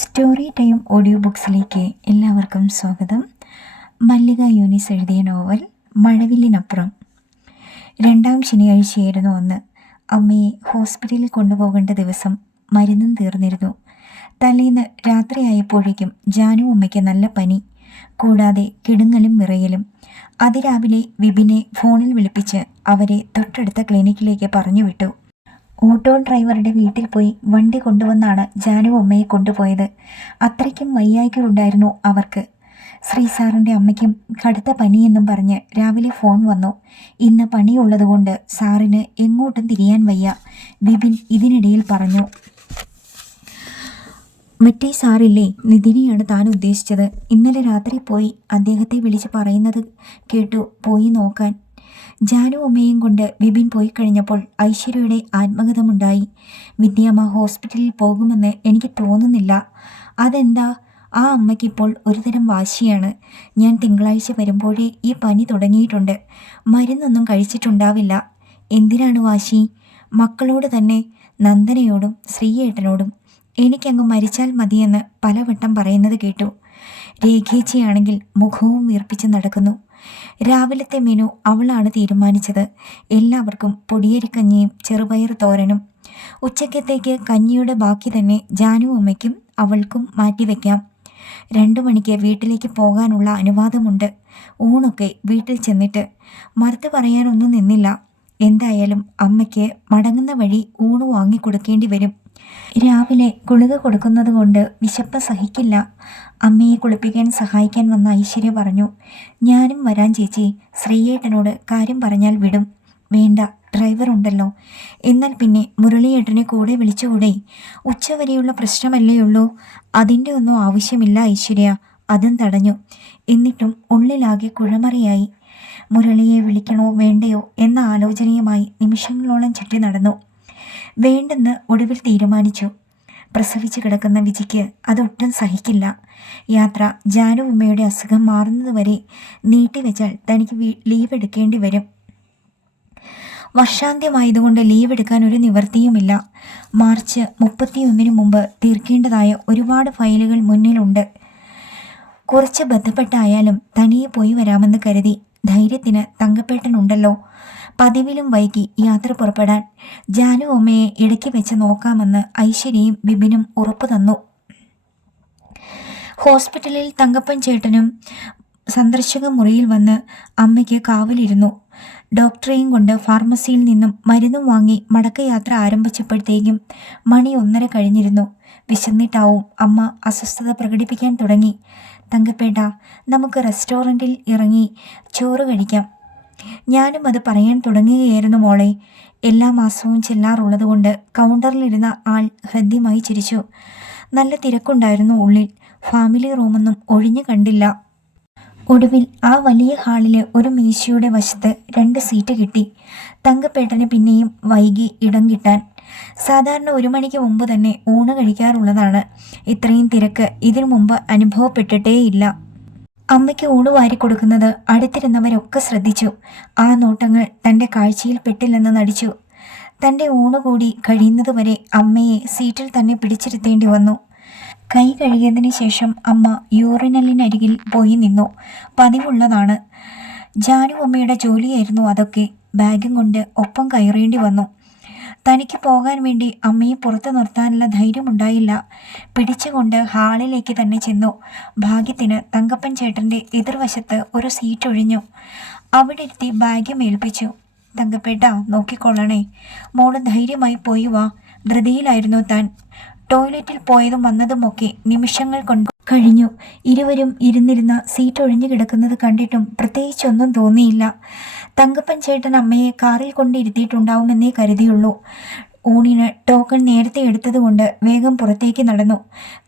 Story time audio ബുക്സിലേക്ക് എല്ലാവർക്കും സ്വാഗതം. മല്ലിക യൂനിസ് എഴുതിയ നോവൽ മഴവില്ലിനപ്പുറം. 2-ാം ശനിയാഴ്ചയായിരുന്നു അന്ന്. അമ്മയെ ഹോസ്പിറ്റലിൽ കൊണ്ടുപോകേണ്ട ദിവസം. മരുന്നും തീർന്നിരുന്നു. തലേന്ന് രാത്രിയായപ്പോഴേക്കും ജാനു അമ്മയ്ക്ക് നല്ല പനി, കൂടാതെ കിടുങ്ങലും വിറയലും. അതിരാവിലെ വിപിനെ ഫോണിൽ വിളിപ്പിച്ച് അവരെ തൊട്ടടുത്ത ക്ലിനിക്കിലേക്ക് പറഞ്ഞു വിട്ടു. ഓട്ടോ ഡ്രൈവറുടെ വീട്ടിൽ പോയി വണ്ടി കൊണ്ടുവന്നാണ് ജാനു അമ്മയെ കൊണ്ടുപോയത്. അത്രയ്ക്കും വയ്യായ്കയുണ്ടായിരുന്നു അവർക്ക്. ശ്രീസാറിൻ്റെ അമ്മയ്ക്കും കടുത്ത പനിയെന്നും പറഞ്ഞ് രാവിലെ ഫോൺ വന്നു. ഇന്ന് പണിയുള്ളതുകൊണ്ട് സാറിന് എങ്ങോട്ടും തിരിയാൻ വയ്യ, വിപിൻ ഇതിനിടയിൽ പറഞ്ഞു. മറ്റേ സാറില്ലേ, നിതിനെയാണ് താൻ ഉദ്ദേശിച്ചത്. ഇന്നലെ രാത്രി പോയി അദ്ദേഹത്തെ വിളിച്ച് പറയുന്നത് കേട്ടു പോയി നോക്കാൻ. ജാനു അമ്മയും കൊണ്ട് വിപിൻ പോയി കഴിഞ്ഞപ്പോൾ ഐശ്വര്യയുടെ ആത്മഗതമുണ്ടായി. വിദ്യാമ്മ ഹോസ്പിറ്റലിൽ പോകുമെന്ന് എനിക്ക് തോന്നുന്നില്ല. അതെന്താ? ആ അമ്മയ്ക്കിപ്പോൾ ഒരുതരം വാശിയാണ്. ഞാൻ തിങ്കളാഴ്ച വരുമ്പോഴേ ഈ പനി തുടങ്ങിയിട്ടുണ്ട്. മരുന്നൊന്നും കഴിച്ചിട്ടുണ്ടാവില്ല. എന്തിനാണ് വാശി? മക്കളോട് തന്നെ, നന്ദനയോടും ശ്രീയേട്ടനോടും. എനിക്കങ്ങ് മരിച്ചാൽ മതിയെന്ന് പലവട്ടം പറയുന്നത് കേട്ടു. രേഖേച്ചിയാണെങ്കിൽ മുഖവും വീർപ്പിച്ച് നടക്കുന്നു. രാവിലത്തെ മെനു അവളാണ് തീരുമാനിച്ചത്. എല്ലാവർക്കും പൊടിയരിക്കഞ്ഞിയും ചെറുപയർ തോരനും. ഉച്ചക്കത്തേക്ക് കഞ്ഞിയുടെ ബാക്കി തന്നെ ജാനു അമ്മയ്ക്കും അവൾക്കും മാറ്റിവെക്കാം. 2 മണിക്ക് വീട്ടിലേക്ക് പോകാനുള്ള അനുവാദമുണ്ട്. ഊണൊക്കെ വീട്ടിൽ ചെന്നിട്ട്. മറുത്ത് പറയാനൊന്നും നിന്നില്ല. എന്തായാലും അമ്മയ്ക്ക് മടങ്ങുന്ന വഴി ഊണ് വാങ്ങിക്കൊടുക്കേണ്ടി വരും. രാവിലെ ഗുളിക കൊടുക്കുന്നത് കൊണ്ട് വിശപ്പ് സഹിക്കില്ല. അമ്മയെ കുളിപ്പിക്കാൻ സഹായിക്കാൻ വന്ന ഐശ്വര്യ പറഞ്ഞു. ഞാനും വരാൻ ചേച്ചി. ശ്രീയേട്ടനോട് കാര്യം പറഞ്ഞാൽ വിടും. വേണ്ട, ഡ്രൈവർ ഉണ്ടല്ലോ. എന്നാൽ പിന്നെ മുരളിയേട്ടനെ കൂടെ വിളിച്ചുകൂടെ? ഉച്ചവരെയുള്ള പ്രശ്നമല്ലേ ഉള്ളൂ. അതിൻ്റെ ഒന്നും ആവശ്യമില്ല ഐശ്വര്യ. അതും തടഞ്ഞു. എന്നിട്ടും ഉള്ളിലാകെ കുഴമറിയായി. മുരളിയെ വിളിക്കണോ വേണ്ടയോ എന്ന ആലോചനയുമായി നിമിഷങ്ങളോളം ചുറ്റി നടന്നു. വേണ്ടെന്ന് ഒടുവിൽ തീരുമാനിച്ചു. പ്രസവിച്ച് കിടക്കുന്ന വിജിക്ക് അതൊട്ടും സഹിക്കില്ല. യാത്ര ജാനു അമ്മയുടെ അസുഖം മാറുന്നതുവരെ നീട്ടിവെച്ചാൽ തനിക്ക് ലീവ് എടുക്കേണ്ടി വരും. വർഷാന്ത്യമായതുകൊണ്ട് ലീവ് എടുക്കാൻ ഒരു നിവൃത്തിയുമില്ല. മാർച്ച് 31 മുമ്പ് തീർക്കേണ്ടതായ ഒരുപാട് ഫയലുകൾ മുന്നിലുണ്ട്. കുറച്ച് ബന്ധപ്പെട്ടായാലും തനിയെ പോയി വരാമെന്ന് കരുതി. ധൈര്യത്തിന് തങ്കപ്പേട്ടനുണ്ടല്ലോ. പതിവിലും വൈകി യാത്ര പുറപ്പെടാൻ. ജാനു അമ്മയെ ഇടയ്ക്ക് വെച്ച് നോക്കാമെന്ന് ഐശ്വര്യയും വിപിനും ഉറപ്പു തന്നു. ഹോസ്പിറ്റലിൽ തങ്കപ്പൻ ചേട്ടനും സന്ദർശക മുറിയിൽ വന്ന് അമ്മയ്ക്ക് കാവലിരുന്നു. ഡോക്ടറെയും കൊണ്ട് ഫാർമസിയിൽ നിന്നും മരുന്നും വാങ്ങി മടക്കയാത്ര ആരംഭിച്ചപ്പോഴത്തേക്കും മണി 1:30 കഴിഞ്ഞിരുന്നു. വിശന്നിട്ടാവും അമ്മ അസ്വസ്ഥത പ്രകടിപ്പിക്കാൻ തുടങ്ങി. തങ്കപ്പേട്ട, നമുക്ക് റെസ്റ്റോറൻറ്റിൽ ഇറങ്ങി ചോറ് കഴിക്കാം. ഞാനും അത് പറയാൻ തുടങ്ങുകയായിരുന്നു മോളെ. എല്ലാ മാസവും ചെല്ലാറുള്ളതുകൊണ്ട് കൗണ്ടറിലിരുന്ന ആൾ ഹൃദ്യമായി ചിരിച്ചു. നല്ല തിരക്കുണ്ടായിരുന്നു ഉള്ളിൽ. ഫാമിലി റൂമൊന്നും ഒഴിഞ്ഞു കണ്ടില്ല. ഒടുവിൽ ആ വലിയ ഹാളിലെ ഒരു മേശയുടെ വശത്ത് 2 സീറ്റ് കിട്ടി. തങ്കപ്പേട്ടന് പിന്നെയും വൈകി ഇടം കിട്ടാൻ. സാധാരണ 1 മണിക്ക് മുമ്പ് തന്നെ ഊണ് കഴിക്കാറുള്ളതാണ്. ഇത്രയും തിരക്ക് ഇതിനു മുമ്പ് അനുഭവപ്പെട്ടിട്ടേയില്ല. അമ്മയ്ക്ക് ഊണ് വാരിക്കൊടുക്കുന്നത് അടുത്തിരുന്നവരൊക്കെ ശ്രദ്ധിച്ചു. ആ നോട്ടങ്ങൾ തൻ്റെ കാഴ്ചയിൽ പെട്ടില്ലെന്ന് നടിച്ചു. തൻ്റെ ഊണ് കൂടി കഴിയുന്നതുവരെ അമ്മയെ സീറ്റിൽ തന്നെ പിടിച്ചിരുത്തേണ്ടി വന്നു. കൈ കഴുകിയതിന് ശേഷം അമ്മ യൂറിനലിനരികിൽ പോയി നിന്നു. പതിവുള്ളതാണ്. ജാനു അമ്മയുടെ ജോലിയായിരുന്നു അതൊക്കെ. ബാഗും കൊണ്ട് ഒപ്പം കയറേണ്ടി വന്നു. തനിക്ക് പോകാൻ വേണ്ടി അമ്മയെ പുറത്തു നിർത്താനുള്ള ധൈര്യമുണ്ടായില്ല. പിടിച്ചുകൊണ്ട് ഹാളിലേക്ക് തന്നെ ചെന്നു. ഭാഗ്യത്തിന് തങ്കപ്പൻ ചേട്ടൻ്റെ എതിർവശത്ത് ഒരു സീറ്റ് ഒഴിഞ്ഞു. അവിടെ ഇരുത്തി ബാഗ് ഏൽപ്പിച്ചു. തങ്കപ്പേട്ട, നോക്കിക്കൊള്ളണേ. മോള് ധൈര്യമായി പോയി വാ. ധൃതിയിലായിരുന്നു താൻ. ടോയ്ലറ്റിൽ പോയതും വന്നതുമൊക്കെ നിമിഷങ്ങൾ കൊണ്ട് കഴിഞ്ഞു. ഇരുവരും ഇരുന്നിരുന്ന സീറ്റ് ഒഴിഞ്ഞു കിടക്കുന്നത് കണ്ടിട്ടും പ്രത്യേകിച്ചൊന്നും തോന്നിയില്ല. തങ്കപ്പൻ ചേട്ടൻ അമ്മയെ കാറിൽ കൊണ്ടിരുത്തിയിട്ടുണ്ടാവുമെന്നേ കരുതിയുള്ളൂ. ഊണിന് ടോക്കൺ നേരത്തെ എടുത്തതുകൊണ്ട് വേഗം പുറത്തേക്ക് നടന്നു.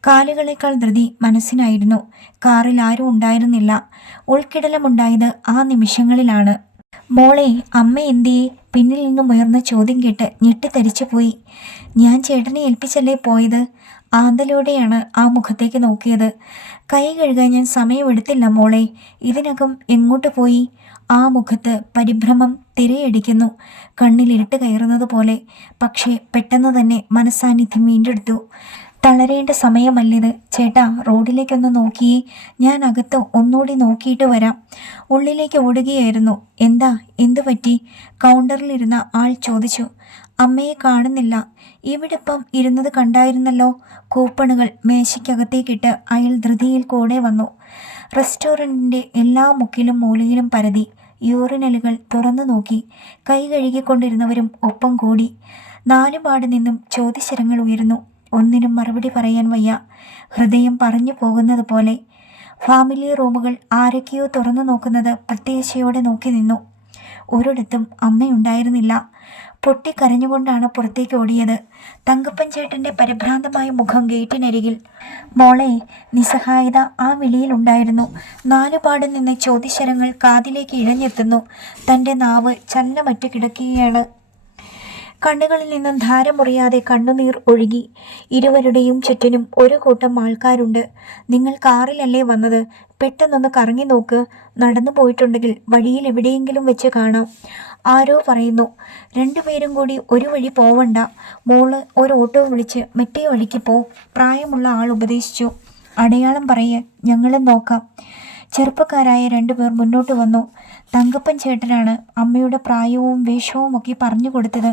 കാലുകളേക്കാൾ ധൃതി മനസ്സിനായിരുന്നു. കാറിൽ ആരും ഉണ്ടായിരുന്നില്ല. ഉൾക്കിടലമുണ്ടായത് ആ നിമിഷങ്ങളിലാണ്. മോളെ, അമ്മ എന്തേ? പിന്നിൽ നിന്നും ഉയർന്ന ചോദ്യം കേട്ട് ഞെട്ടിത്തരിച്ചു പോയി. ഞാൻ ചേട്ടനെ ഏൽപ്പിച്ചല്ലേ പോയത്. ആന്തലോടെയാണ് ആ മുഖത്തേക്ക് നോക്കിയത്. കൈ കഴുകാൻ ഞാൻ സമയമെടുത്തില്ല മോളെ. ഇതിനകം എങ്ങോട്ട് പോയി? ആ മുഖത്ത് പരിഭ്രമം തിരയടിക്കുന്നു. കണ്ണിലിരുട്ട് കയറുന്നത് പോലെ. പക്ഷേ പെട്ടെന്ന് തന്നെ മനസ്സാന്നിധ്യം വീണ്ടെടുത്തു. തളരേണ്ട സമയമല്ലിത്. ചേട്ടാ, റോഡിലേക്കൊന്ന് നോക്കിയേ. ഞാൻ അകത്ത് ഒന്നുകൂടി നോക്കിയിട്ട് വരാം. ഉള്ളിലേക്ക് ഓടുകയായിരുന്നു. എന്താ, എന്തു പറ്റി? കൗണ്ടറിലിരുന്ന ആൾ ചോദിച്ചു. അമ്മയെ കാണുന്നില്ല. ഇവിടിപ്പം ഇരുന്നത് കണ്ടായിരുന്നല്ലോ. കൂപ്പണുകൾ മേശയ്ക്കകത്തേക്കിട്ട് അയാൾ ധൃതിയിൽ കൂടെ വന്നു. റെസ്റ്റോറൻറ്റിൻ്റെ എല്ലാ മുക്കിലും മൂലയിലും പരതി. യൂറിനലുകൾ തുറന്നു നോക്കി. കൈ കഴുകിക്കൊണ്ടിരുന്നവരും ഒപ്പം കൂടി. നാലുപാട് നിന്നും ചോദ്യശരങ്ങൾ ഉയർന്നു. ഒന്നിനും മറുപടി പറയാൻ വയ്യ. ഹൃദയം പറഞ്ഞു പോകുന്നത് പോലെ. ഫാമിലി റൂമുകൾ ആരൊക്കെയോ തുറന്നു നോക്കുന്നത് പ്രത്യാശയോടെ നോക്കി നിന്നു. ഒരിടത്തും അമ്മയുണ്ടായിരുന്നില്ല. പൊട്ടിക്കരഞ്ഞുകൊണ്ടാണ് പുറത്തേക്ക് ഓടിയത്. തങ്കപ്പൻ ചേട്ടൻ്റെ പരിഭ്രാന്തമായ മുഖം ഗേറ്റിനരികിൽ. മോളെ. നിസ്സഹായത ആ വിളിയിലുണ്ടായിരുന്നു. നാലുപാടും നിന്ന് ചോദ്യശരങ്ങൾ കാതിലേക്ക് ഇഴഞ്ഞെത്തുന്നു. തൻ്റെ നാവ് ചലനമറ്റ് കിടക്കുകയാണ്. കണ്ണുകളിൽ നിന്നും ധാരമുറിയാതെ കണ്ണുനീർ ഒഴുകി. ഇരുവരുടെയും ചുറ്റിനും ഒരു കൂട്ടം ആൾക്കാരുണ്ട്. നിങ്ങൾ കാറിലല്ലേ വന്നത്? പെട്ടെന്നൊന്ന് കറങ്ങി നോക്ക്. നടന്നു പോയിട്ടുണ്ടെങ്കിൽ വഴിയിൽ എവിടെയെങ്കിലും വെച്ച് കാണാം. ആരോ പറയുന്നു. രണ്ടുപേരും കൂടി ഒരു വഴി പോവണ്ട. മോള് ഒരു ഓട്ടോ വിളിച്ച് മറ്റേ വഴിക്ക് പോ. പ്രായമുള്ള ആൾ ഉപദേശിച്ചു. അടയാളം പറയ്, ഞങ്ങളും നോക്കാം. ചെറുപ്പക്കാരായ രണ്ടുപേർ മുന്നോട്ട് വന്നു. തങ്കപ്പൻ ചേട്ടനാണ് അമ്മയുടെ പ്രായവും വേഷവും ഒക്കെ പറഞ്ഞു കൊടുത്തത്.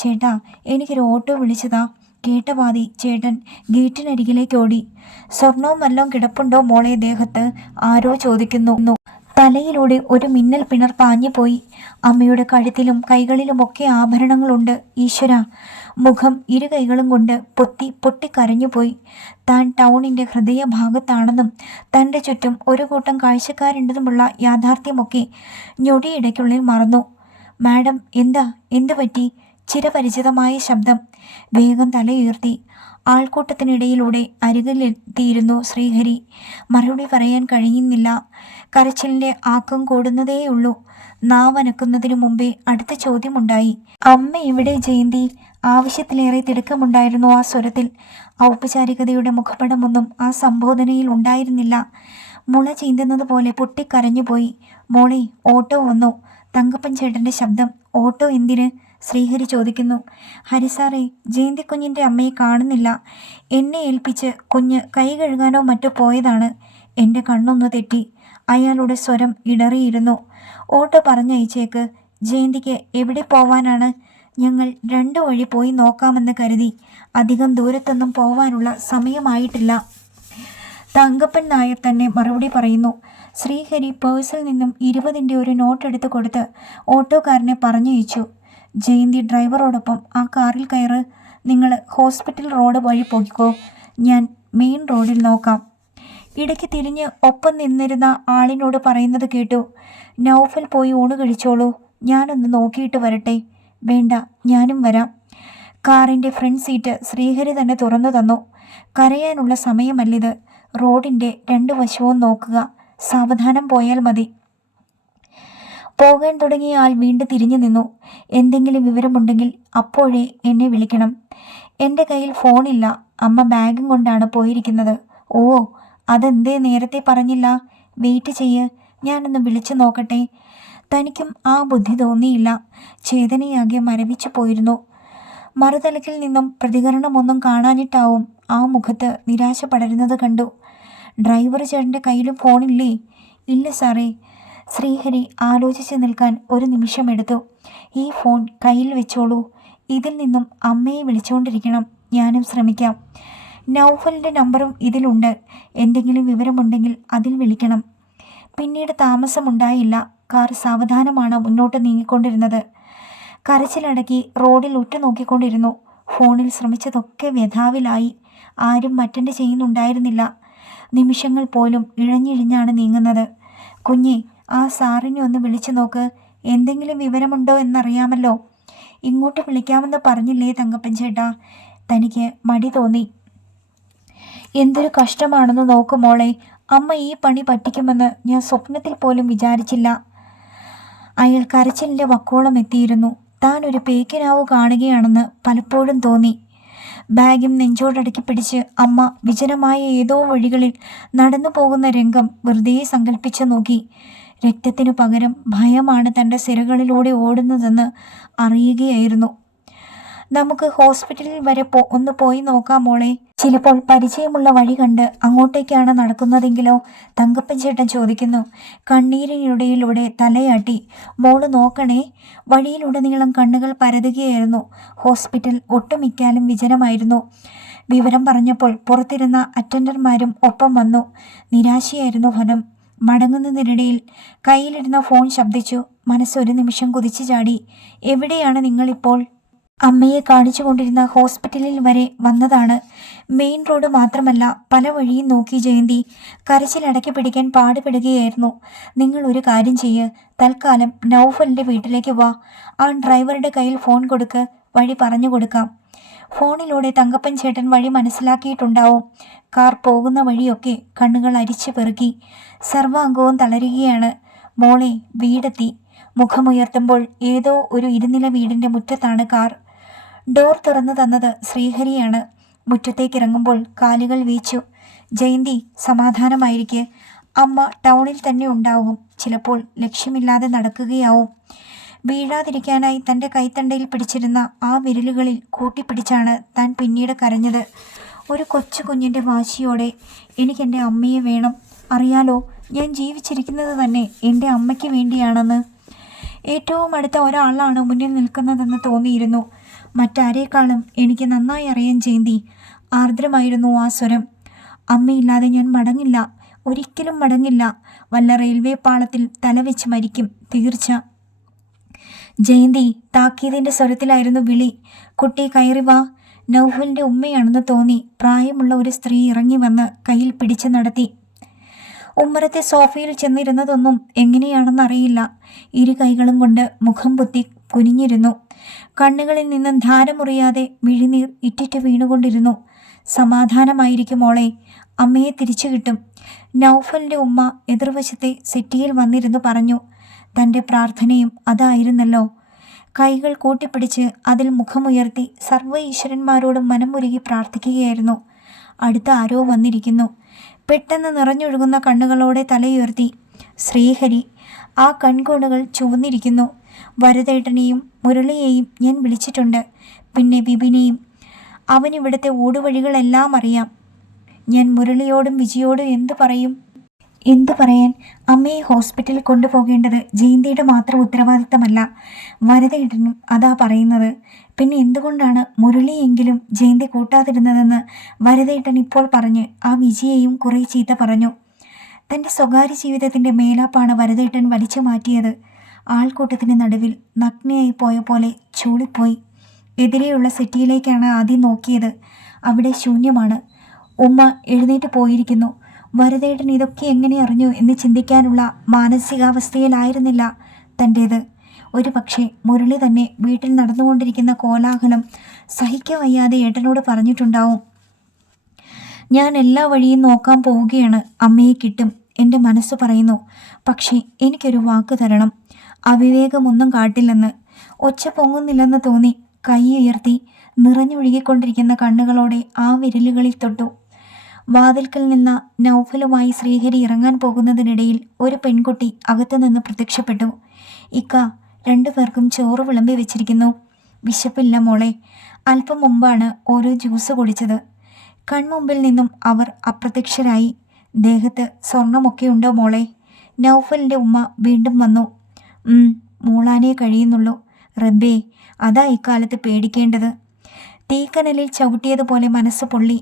ചേട്ടാ, എനിക്കൊരു ഓട്ടോ വിളിച്ചതാ. കേട്ട പാതി ചേട്ടൻ ഗേറ്റിനരികിലേക്ക് ഓടി. സ്വർണവും വല്ലതും കിടപ്പുണ്ടോ മോളെ ദേഹത്ത്? ആരോ ചോദിക്കുന്നു. തലയിലൂടെ ഒരു മിന്നൽ പിണർ പാഞ്ഞുപോയി. അമ്മയുടെ കഴുത്തിലും കൈകളിലുമൊക്കെ ആഭരണങ്ങളുണ്ട്. ഈശ്വര! മുഖം ഇരു കൈകളും കൊണ്ട് പൊട്ടിക്കരഞ്ഞുപോയി. താൻ ടൗണിൻ്റെ ഹൃദയഭാഗത്താണെന്നും തൻ്റെ ചുറ്റും ഒരു കൂട്ടം കാഴ്ചക്കാരുണ്ടെന്നുമുള്ള യാഥാർത്ഥ്യമൊക്കെ ഞൊടിയിടയ്ക്കുള്ളിൽ മറന്നു. മാഡം, എന്തു പറ്റി? ചിരപരിചിതമായ ശബ്ദം. വേഗം തലയുയർത്തി. ആൾക്കൂട്ടത്തിനിടയിലൂടെ അരികിലെത്തിയിരുന്നു ശ്രീഹരി. മറുപടി പറയാൻ കഴിയുന്നില്ല. കരച്ചിലിൻ്റെ ആക്കം കൂടുന്നതേയുള്ളൂ. നാവനക്കുന്നതിനു മുമ്പേ അടുത്ത ചോദ്യമുണ്ടായി. അമ്മ എവിടെ ജയന്തി? ആവശ്യത്തിലേറെ തിടുക്കമുണ്ടായിരുന്നു ആ സ്വരത്തിൽ. ഔപചാരികതയുടെ മുഖപടമൊന്നും ആ സംബോധനയിൽ ഉണ്ടായിരുന്നില്ല. മുള ചീന്തുന്നത് പോലെ പൊട്ടിക്കരഞ്ഞുപോയി. മോളെ, ഓട്ടോ വന്നു. തങ്കപ്പൻ ചേട്ടൻ്റെ ശബ്ദം. ഓട്ടോ എന്തിന്? ശ്രീഹരി ചോദിക്കുന്നു. ഹരിസാറേ, ജയന്തി കുഞ്ഞിൻ്റെ അമ്മയെ കാണുന്നില്ല. എന്നെ ഏൽപ്പിച്ച് കുഞ്ഞ് കൈ കഴുകാനോ മറ്റോ പോയതാണ്. എൻ്റെ കണ്ണൊന്നു തെറ്റി. അയാളുടെ സ്വരം ഇടറിയിരുന്നു. ഓട്ടോ പറഞ്ഞയച്ചേക്ക്. ജയന്തിക്ക് എവിടെ പോവാനാണ്? ഞങ്ങൾ 2 വഴി പോയി നോക്കാമെന്ന് കരുതി. അധികം ദൂരത്തൊന്നും പോവാനുള്ള സമയമായിട്ടില്ല. തങ്കപ്പൻ നായർ തന്നെ മറുപടി പറയുന്നു. ശ്രീഹരി പേഴ്സിൽ നിന്നും 20ൻ്റെ ഒരു നോട്ട് എടുത്ത് കൊടുത്ത് ഓട്ടോക്കാരനെ പറഞ്ഞയച്ചു. ജയന്തി ഡ്രൈവറോടൊപ്പം ആ കാറിൽ കയറ്. നിങ്ങൾ ഹോസ്പിറ്റൽ റോഡ് വഴി പോയിക്കോ. ഞാൻ മെയിൻ റോഡിൽ നോക്കാം. ഇടയ്ക്ക് തിരിഞ്ഞ് ഒപ്പം നിന്നിരുന്ന ആളിനോട് പറയുന്നത് കേട്ടു. നൗഫൽ പോയി ഊണ് കഴിച്ചോളൂ. ഞാനൊന്ന് നോക്കിയിട്ട് വരട്ടെ. വേണ്ട, ഞാനും വരാം. കാറിൻ്റെ ഫ്രണ്ട് സീറ്റ് ശ്രീഹരി തന്നെ തുറന്നു തന്നു. കരയാനുള്ള സമയമല്ലിത്. റോഡിൻ്റെ 2 വശവും നോക്കുക. സാവധാനം പോയാൽ മതി. പോകാൻ തുടങ്ങിയ ആൾ വീണ്ടും തിരിഞ്ഞു നിന്നു. എന്തെങ്കിലും വിവരമുണ്ടെങ്കിൽ അപ്പോഴേ എന്നെ വിളിക്കണം. എൻ്റെ കയ്യിൽ ഫോണില്ല. അമ്മ ബാഗും കൊണ്ടാണ് പോയിരിക്കുന്നത്. ഓ, അതെന്തേ നേരത്തെ പറഞ്ഞില്ല? വെയിറ്റ് ചെയ്യ്, ഞാനൊന്ന് വിളിച്ചു നോക്കട്ടെ. തനിക്കും ആ ബുദ്ധി തോന്നിയില്ല. ചേതനയാകെ മരവിച്ചു പോയിരുന്നു. മറുതലക്കിൽ നിന്നും പ്രതികരണമൊന്നും കാണാഞ്ഞിട്ടാവും ആ മുഖത്ത് നിരാശ പടരുന്നത് കണ്ടു. ഡ്രൈവർ ചേട്ടൻ്റെ കയ്യിലും ഫോണില്ലേ? ഇല്ല സാറേ. ശ്രീഹരി ആലോചിച്ച് നിൽക്കാൻ ഒരു നിമിഷമെടുത്തു. ഈ ഫോൺ കയ്യിൽ വെച്ചോളൂ. ഇതിൽ നിന്നും അമ്മയെ വിളിച്ചുകൊണ്ടിരിക്കണം. ഞാനും ശ്രമിക്കാം. നൗഫലിൻ്റെ നമ്പറും ഇതിലുണ്ട്. എന്തെങ്കിലും വിവരമുണ്ടെങ്കിൽ അതിൽ വിളിക്കണം. പിന്നീട് താമസമുണ്ടായില്ല. കാർ സാവധാനമാണ് മുന്നോട്ട് നീങ്ങിക്കൊണ്ടിരുന്നത്. കരച്ചിലടക്കി റോഡിൽ ഉറ്റുനോക്കിക്കൊണ്ടിരുന്നു. ഫോണിൽ ശ്രമിച്ചതൊക്കെ വ്യഥാവിലായി. ആരും അറ്റൻഡ് ചെയ്യുന്നുണ്ടായിരുന്നില്ല. നിമിഷങ്ങൾ പോലും ഇഴഞ്ഞിഴിഞ്ഞാണ് നീങ്ങുന്നത്. കുഞ്ഞെ, ആ സാറിനെ ഒന്ന് വിളിച്ചു നോക്ക്. എന്തെങ്കിലും വിവരമുണ്ടോ എന്നറിയാമല്ലോ. ഇങ്ങോട്ട് വിളിക്കാമെന്ന് പറഞ്ഞില്ലേ തങ്കപ്പൻ ചേട്ടാ? തനിക്ക് മടി തോന്നി. എന്തൊരു കഷ്ടമാണെന്ന് നോക്കുമോളെ. അമ്മ ഈ പണി പറ്റിക്കുമെന്ന് ഞാൻ സ്വപ്നത്തിൽ പോലും വിചാരിച്ചില്ല. അയാൾ കരച്ചിലിൻ്റെ വക്കോളം എത്തിയിരുന്നു. താൻ ഒരു പേക്കിനാവ് കാണുകയാണെന്ന് പലപ്പോഴും തോന്നി. ബാഗും നെഞ്ചോടടക്കി പിടിച്ച് അമ്മ വിജനമായ ഏതോ വഴികളിൽ നടന്നു പോകുന്ന രംഗം വെറുതെ സങ്കല്പിച്ചു നോക്കി. രക്തത്തിനു പകരം ഭയമാണ് തൻ്റെ സിരകളിലൂടെ ഓടുന്നതെന്ന് അറിയുകയായിരുന്നു. നമുക്ക് ഹോസ്പിറ്റലിൽ വരെ ഒന്ന് പോയി നോക്കാം മോളെ. ചിലപ്പോൾ പരിചയമുള്ള വഴി കണ്ട് അങ്ങോട്ടേക്കാണ് നടക്കുന്നതെങ്കിലോ? തങ്കപ്പൻ ചേട്ടൻ ചോദിക്കുന്നു. കണ്ണീരിനിടയിലൂടെ തലയാട്ടി. മോള് നോക്കണേ. വഴിയിലുടനീളം കണ്ണുകൾ പരതുകയായിരുന്നു. ഹോസ്പിറ്റൽ ഒട്ടുമിക്കാലും വിജനമായിരുന്നു. വിവരം പറഞ്ഞപ്പോൾ പുറത്തിരുന്ന അറ്റൻഡർമാരും ഒപ്പം വന്നു. നിരാശയായിരുന്നു ഫലം. മടങ്ങുന്നതിനിടയിൽ കയ്യിലിരുന്ന ഫോൺ ശബ്ദിച്ചു. മനസ്സൊരു നിമിഷം കുതിച്ചു ചാടി. എവിടെയാണ് നിങ്ങളിപ്പോൾ? അമ്മയെ കാണിച്ചുകൊണ്ടിരുന്ന ഹോസ്പിറ്റലിൽ വരെ വന്നതാണ്. മെയിൻ റോഡ് മാത്രമല്ല, പല വഴിയും നോക്കി ജയന്തി. കരച്ചിലടക്കി പിടിക്കാൻ പാടുപെടുകയായിരുന്നു. നിങ്ങൾ ഒരു കാര്യം ചെയ്യ്. തൽക്കാലം നൗഫലിൻ്റെ വീട്ടിലേക്ക് വാ. ആ ഡ്രൈവറുടെ കയ്യിൽ ഫോൺ കൊടുക്ക്. വഴി പറഞ്ഞു കൊടുക്കാം. ഫോണിലൂടെ തങ്കപ്പൻ ചേട്ടൻ വഴി മനസ്സിലാക്കിയിട്ടുണ്ടാവും. കാർ പോകുന്ന വഴിയൊക്കെ കണ്ണുകൾ അരിച്ചു പെറുക്കി. സർവാംഗവും തളരുകയാണ്. മോളെ, വീടെത്തി. മുഖമുയർത്തുമ്പോൾ ഏതോ ഒരു ഇരുനില വീടിൻ്റെ മുറ്റത്താണ് കാർ. ഡോർ തുറന്നു തന്നത് ശ്രീഹരിയാണ്. മുറ്റത്തേക്കിറങ്ങുമ്പോൾ കാലുകൾ വീച്ചു. ജയന്തി, സമാധാനമായിരിക്കെ. അമ്മ ടൗണിൽ തന്നെ ഉണ്ടാവും. ചിലപ്പോൾ ലക്ഷ്യമില്ലാതെ നടക്കുകയാവും. വീഴാതിരിക്കാനായി തൻ്റെ കൈത്തണ്ടയിൽ പിടിച്ചിരുന്ന ആ വിരലുകളിൽ കൂട്ടിപ്പിടിച്ചാണ് താൻ പിന്നീട് കരഞ്ഞത്. ഒരു കൊച്ചു കുഞ്ഞിൻ്റെ വാശിയോടെ. എനിക്കെൻ്റെ അമ്മയെ വേണം. അറിയാലോ, ഞാൻ ജീവിച്ചിരിക്കുന്നത് തന്നെ എൻ്റെ അമ്മയ്ക്ക് വേണ്ടിയാണെന്ന്. ഏറ്റവും അടുത്ത ഒരാളാണ് മുന്നിൽ നിൽക്കുന്നതെന്ന് തോന്നിയിരുന്നു. മറ്റാരേക്കാളും എനിക്ക് നന്നായി അറിയാൻ ജയന്തി. ആർദ്രമായിരുന്നു ആ സ്വരം. അമ്മയില്ലാതെ ഞാൻ മടങ്ങില്ല, ഒരിക്കലും മടങ്ങില്ല. വല്ല റെയിൽവേ പാളത്തിൽ തലവെച്ച് മരിക്കും, തീർച്ച. ജയന്തി, താക്കീതിൻ്റെ സ്വരത്തിലായിരുന്നു വിളി. കുട്ടി, കയറി വാ. നൗഫലിൻ്റെ ഉമ്മയാണെന്ന് തോന്നി. പ്രായമുള്ള ഒരു സ്ത്രീ ഇറങ്ങി വന്ന് കയ്യിൽ പിടിച്ചു നടത്തി. ഉമ്മറത്തെ സോഫയിൽ ചെന്നിരുന്നതൊന്നും എങ്ങനെയാണെന്നറിയില്ല. ഇരു കൈകളും കൊണ്ട് മുഖം പൊത്തി കുനിഞ്ഞിരുന്നു. കണ്ണുകളിൽ നിന്ന് ധാരമുറിയാതെ മിഴിനീർ ഇറ്റിറ്റ് വീണുകൊണ്ടിരുന്നു. സമാധാനമായിരിക്കും മോളെ, അമ്മയെ തിരിച്ചു കിട്ടും. നൗഫലിൻ്റെ ഉമ്മ എതിർവശത്തെ സെറ്റിയിൽ വന്നിരുന്നു പറഞ്ഞു. തൻ്റെ പ്രാർത്ഥനയും അതായിരുന്നല്ലോ. കൈകൾ കൂട്ടിപ്പിടിച്ച് അതിൽ മുഖമുയർത്തി സർവ്വ ഈശ്വരന്മാരോടും മനമുരുകി പ്രാർത്ഥിക്കുകയായിരുന്നു. അടുത്ത ആരോ വന്നിരിക്കുന്നു. പെട്ടെന്ന് നിറഞ്ഞൊഴുകുന്ന കണ്ണുകളോടെ തലയുയർത്തി. ശ്രീഹരി. ആ കൺകോണുകൾ ചുവന്നിരിക്കുന്നു. വരദേട്ടനെയും മുരളിയെയും ഞാൻ വിളിച്ചിട്ടുണ്ട്. പിന്നെ വിപിനെയും. അവനിവിടുത്തെ ഊടുവഴികളെല്ലാം അറിയാം. ഞാൻ മുരളിയോടും വിജയോടും എന്തു പറയാൻ? അമ്മയെ ഹോസ്പിറ്റലിൽ കൊണ്ടുപോകേണ്ടത് ജയന്തിയുടെ മാത്രം ഉത്തരവാദിത്തമല്ല. വരദേട്ടനും അതാ പറയുന്നത്. പിന്നെ എന്തുകൊണ്ടാണ് മുരളിയെങ്കിലും ജയന്തി കൂട്ടാതിരുന്നതെന്ന് വരദേട്ടൻ ഇപ്പോൾ പറഞ്ഞ് ആ വിജയെയും കുറേ ചീത്ത പറഞ്ഞു. തൻ്റെ സ്വകാര്യ ജീവിതത്തിൻ്റെ മേലാപ്പാണ് വരദേട്ടൻ വലിച്ചു മാറ്റിയത്. ആൾക്കൂട്ടത്തിന് നടുവിൽ നഗ്നയായി പോയ പോലെ ചൂളിപ്പോയി. എതിരെയുള്ള സെറ്റിയിലേക്കാണ് ആദ്യം നോക്കിയത്. അവിടെ ശൂന്യമാണ്. ഉമ്മ എഴുന്നേറ്റ് പോയിരിക്കുന്നു. വരദേട്ടൻ ഇതൊക്കെ എങ്ങനെ അറിഞ്ഞു എന്ന് ചിന്തിക്കാനുള്ള മാനസികാവസ്ഥയിലായിരുന്നില്ല തൻ്റേത്. ഒരു പക്ഷേ മുരളി തന്നെ വീട്ടിൽ നടന്നുകൊണ്ടിരിക്കുന്ന കോലാഹലം സഹിക്കവയ്യാതെ ഏട്ടനോട് പറഞ്ഞിട്ടുണ്ടാവും. ഞാൻ എല്ലാ വഴിയും നോക്കാൻ പോവുകയാണ്. അമ്മയെ കിട്ടും, എൻ്റെ മനസ്സ് പറയുന്നു. പക്ഷേ എനിക്കൊരു വാക്ക് തരണം. അവിവേകമൊന്നും കാട്ടില്ലെന്ന്. ഒച്ച പൊങ്ങുന്നില്ലെന്ന് തോന്നി. കൈ ഉയർത്തി നിറഞ്ഞൊഴുകിക്കൊണ്ടിരിക്കുന്ന കണ്ണുകളോടെ ആ വിരലുകളിൽ തൊട്ടു. വാതിൽക്കൽ നിന്ന നൗഫലുമായി ശ്രീഹരി ഇറങ്ങാൻ പോകുന്നതിനിടയിൽ ഒരു പെൺകുട്ടി അകത്തുനിന്ന് പ്രത്യക്ഷപ്പെട്ടു. ഇക്ക, രണ്ടുപേർക്കും ചോറ് വിളമ്പി വെച്ചിരിക്കുന്നു. വിശപ്പില്ല മോളെ. അല്പം മുമ്പാണ് ഓരോ ജ്യൂസ് കുടിച്ചത്. കൺമുമ്പിൽ നിന്നും അവർ അപ്രത്യക്ഷരായി. ദേഹത്ത് സ്വർണമൊക്കെ ഉണ്ടോ മോളെ? നൗഫലിൻ്റെ ഉമ്മ വീണ്ടും വന്നു. മൂളാനേ കഴിയുന്നുള്ളൂ. റബ്ബേ, അതാ ഇക്കാലത്ത് പേടിക്കേണ്ടത്. തീക്കനലിൽ ചവിട്ടിയതുപോലെ മനസ്സ് പൊള്ളി.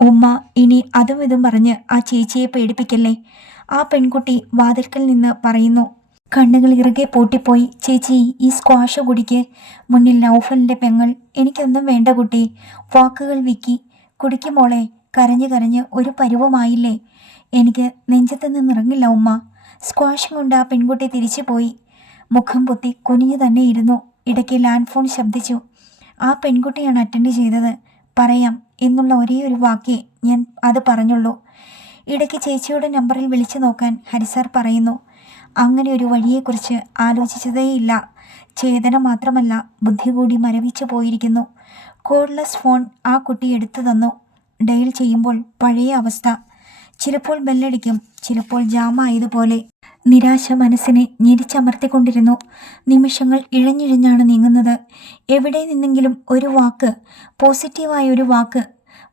ഉമ്മ ഇനി അതും ഇതും പറഞ്ഞ് ആ ചേച്ചിയെ പേടിപ്പിക്കല്ലേ. ആ പെൺകുട്ടി വാതിൽക്കൽ നിന്ന് പറയുന്നു. കണ്ണുകൾ ഇറുകെ പൂട്ടിപ്പോയി. ചേച്ചി, ഈ സ്ക്വാഷ് കുടിക്ക്. മുന്നിൽ നൗഫലിൻ്റെ പെങ്ങൾ. എനിക്കൊന്നും വേണ്ട കുട്ടി. വാക്കുകൾ വിക്കി. കുടിക്കും മോളെ. കരഞ്ഞ് കരഞ്ഞ് ഒരു പരുവമായില്ലേ. എനിക്ക് നെഞ്ചത്ത് നിന്നിറങ്ങില്ല ഉമ്മ. സ്ക്വാഷും കൊണ്ട് ആ പെൺകുട്ടി തിരിച്ചു പോയി. മുഖം പൊത്തി കുനിഞ്ഞു തന്നെ ഇരുന്നു. ഇടയ്ക്ക് ലാൻഡ് ഫോൺ ശബ്ദിച്ചു. ആ പെൺകുട്ടിയാണ് അറ്റൻഡ് ചെയ്തത്. പറയാം എന്നുള്ള ഒരേ ഒരു വാക്കേ ഞാൻ അത് പറഞ്ഞുള്ളൂ. ഇടയ്ക്ക് ചേച്ചിയുടെ നമ്പറിൽ വിളിച്ചു നോക്കാൻ ഹരിസാർ പറയുന്നു. അങ്ങനെ ഒരു വഴിയെക്കുറിച്ച് ആലോചിച്ചതേയില്ല. ചേതന മാത്രമല്ല, ബുദ്ധി കൂടി മരവിച്ചു പോയിരിക്കുന്നു. കോഡ്ലെസ് ഫോൺ ആ കുട്ടി എടുത്തു തന്നു. ഡയൽ ചെയ്യുമ്പോൾ പഴയ അവസ്ഥ. ചിലപ്പോൾ ബെല്ലടിക്കും, ചിലപ്പോൾ ജാമായതുപോലെ. നിരാശ മനസ്സിനെ ഞെരിച്ചമർത്തിക്കൊണ്ടിരുന്നു. നിമിഷങ്ങൾ ഇഴഞ്ഞിഴഞ്ഞാണ് നീങ്ങുന്നത്. എവിടെ നിന്നെങ്കിലും ഒരു വാക്ക്, പോസിറ്റീവായ ഒരു വാക്ക്.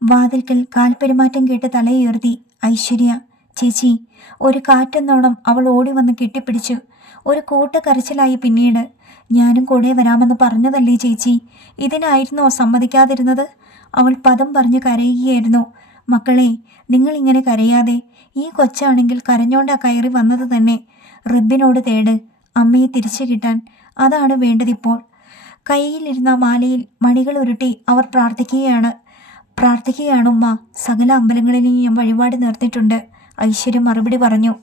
വാതിൽക്കൽ കാൽപ്പെരുമാറ്റം കേട്ട് തലയുയർത്തി. ഐശ്വര്യ ചേച്ചി. ഒരു കാറ്റെന്നോണം അവൾ ഓടി വന്ന് കെട്ടിപ്പിടിച്ചു. ഒരു കൂട്ട് കരച്ചിലായി പിന്നീട്. ഞാനും കൂടെ വരാമെന്ന് പറഞ്ഞതല്ലേ ചേച്ചി, ഇതിനായിരുന്നോ സമ്മതിക്കാതിരുന്നത്? അവൾ പദം പറഞ്ഞ് കരയുകയായിരുന്നു. മക്കളെ, നിങ്ങളിങ്ങനെ കരയാതെ. ഈ കൊച്ചാണെങ്കിൽ കരഞ്ഞോണ്ടാ കയറി വന്നത് തന്നെ. റിബിനോട് തേട്, അമ്മയെ തിരിച്ചു കിട്ടാൻ. അതാണ് വേണ്ടതിപ്പോൾ. കയ്യിലിരുന്ന മാലയിൽ മണികൾ ഉരുട്ടി അവർ പ്രാർത്ഥിക്കുകയാണുമ്മ. സകല അമ്പലങ്ങളിലും ഞാൻ വഴിപാട് നേർന്നിട്ടുണ്ട്. ഐശ്വര്യ മറുപടി പറഞ്ഞു.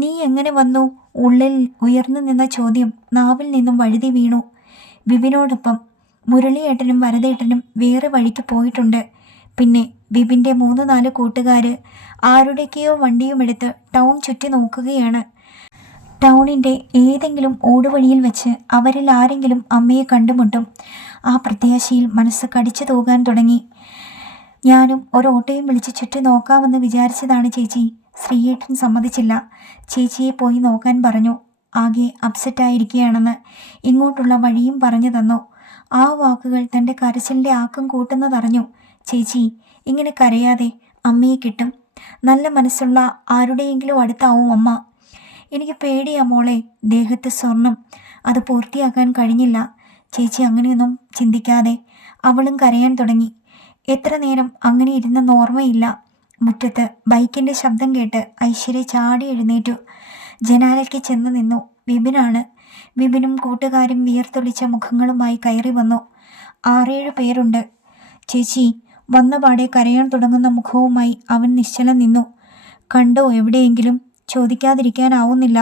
നീ എങ്ങനെ വന്നു? ഉള്ളിൽ ഉയർന്നു നിന്ന ചോദ്യം നാവിൽ നിന്നും വഴുതി വീണു. ബിബിനോടൊപ്പം. മുരളിയേട്ടനും വരദേട്ടനും വേറെ വഴിക്ക് പോയിട്ടുണ്ട്. പിന്നെ ബിബിൻ്റെ 3-4 കൂട്ടുകാര് ആരുടെയൊക്കെയോ വണ്ടിയുമെടുത്ത് ടൗൺ ചുറ്റി നോക്കുകയാണ്. ടൗണിൻ്റെ ഏതെങ്കിലും ഓടുവഴിയിൽ വെച്ച് അവരിൽ ആരെങ്കിലും അമ്മയെ കണ്ടുമുട്ടും. ആ പ്രത്യാശയിൽ മനസ്സ് കടിച്ചു തൂകാൻ തുടങ്ങി. ഞാനും ഒരു ഓട്ടോയും വിളിച്ച് ചുറ്റി നോക്കാമെന്ന് വിചാരിച്ചതാണ് ചേച്ചി. ശ്രീയേട്ടൻ സമ്മതിച്ചില്ല. ചേച്ചിയെ പോയി നോക്കാൻ പറഞ്ഞു. ആകെ അപ്സെറ്റായിരിക്കുകയാണെന്ന് ഇങ്ങോട്ടുള്ള വഴിയും പറഞ്ഞു തന്നു. ആ വാക്കുകൾ തൻ്റെ കരച്ചിലിൻ്റെ ആക്കം കൂട്ടുന്നതറിഞ്ഞു. ചേച്ചി, ഇങ്ങനെ കരയാതെ. അമ്മയെ കിട്ടും. നല്ല മനസ്സുള്ള ആരുടെയെങ്കിലും അടുത്താവും അമ്മ. എനിക്ക് പേടിയാ മോളെ. ദേഹത്ത് സ്വർണം. അത് പൂർത്തിയാക്കാൻ കഴിഞ്ഞില്ല. ചേച്ചി അങ്ങനെയൊന്നും ചിന്തിക്കാതെ. അവളും കരയാൻ തുടങ്ങി. എത്ര നേരം അങ്ങനെ ഇരുന്നെന്ന് ഓർമ്മയില്ല. മുറ്റത്ത് ബൈക്കിൻ്റെ ശബ്ദം കേട്ട് ഐശ്വര്യ ചാടി എഴുന്നേറ്റു. ജനാലയ്ക്ക് ചെന്ന് നിന്നു. വിപിനാണ്. വിപിനും കൂട്ടുകാരും വിയർത്തൊളിച്ച മുഖങ്ങളുമായി കയറി വന്നു. 6-7 പേരുണ്ട്. ചേച്ചി. വന്ന പാടെ കരയാൻ തുടങ്ങുന്ന മുഖവുമായി അവൻ നിശ്ചലം നിന്നു. കണ്ടോ എവിടെയെങ്കിലും? ചോദിക്കാതിരിക്കാനാവുന്നില്ല.